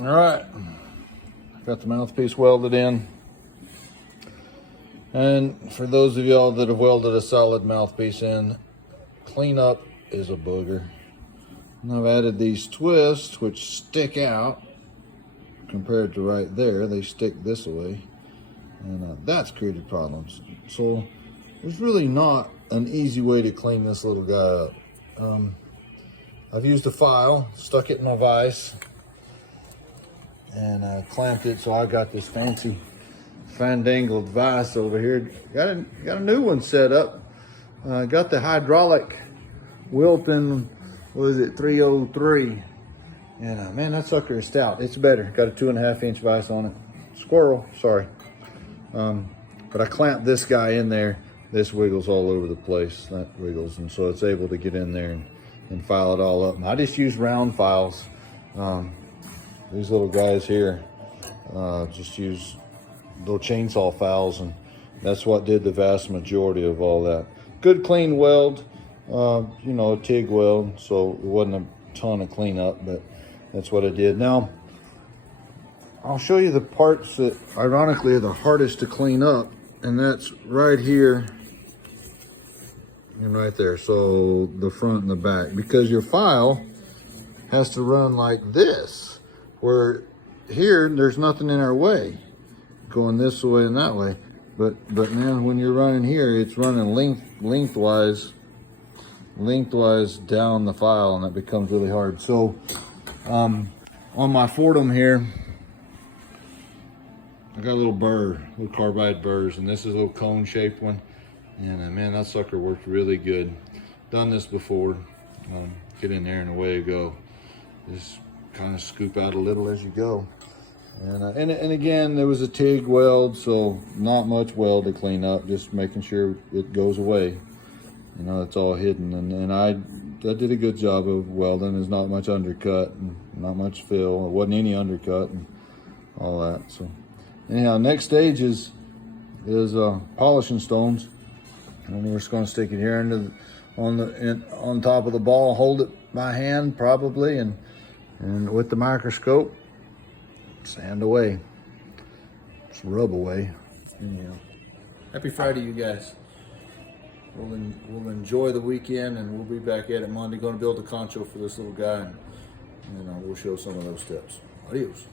All right, got the mouthpiece welded in. And for those of y'all that have welded a solid mouthpiece in, cleanup is a booger. And I've added these twists which stick out compared to right there. They stick this way, and that's created problems. So there's really not an easy way to clean this little guy up. I've used a file, stuck it in my vise, and I clamped it, so I got this fancy fandangled vise over here. Got a new one set up. Got the hydraulic Wilton, what is it, 303. And man, that sucker is stout. It's better. Got a 2.5 inch vise on it. Squirrel, sorry. But I clamped this guy in there. This wiggles all over the place. That wiggles, and so it's able to get in there and file it all up. And I just use round files. These little guys here, just use little chainsaw files, and that's what did the vast majority of all that. Good clean weld, you know, a TIG weld, so it wasn't a ton of cleanup, but that's what it did. Now, I'll show you the parts that ironically are the hardest to clean up, and that's right here and right there. So the front and the back, because your file has to run like this, where here there's nothing in our way going this way and that way, but now when you're running here, it's running lengthwise down the file, and that becomes really hard. So on my Fordham here, I got a little burr, little carbide burrs, and this is a little cone shaped one, and man, that sucker worked really good. Done this before. Get in there and away you go. Just kind of scoop out a little as you go. And again, there was a TIG weld, so not much weld to clean up, just making sure it goes away. You know, it's all hidden, and I did a good job of welding. There's not much undercut, and not much fill. It wasn't any undercut and all that. So anyhow, next stage is polishing stones, and we're just going to stick it here on top of the ball, hold it by hand probably, and with the microscope, sand away, just rub away. Anyhow, happy Friday, you guys. We'll enjoy the weekend, and we'll be back at it Monday. Going to build a concho for this little guy, and we'll show some of those steps. Adios.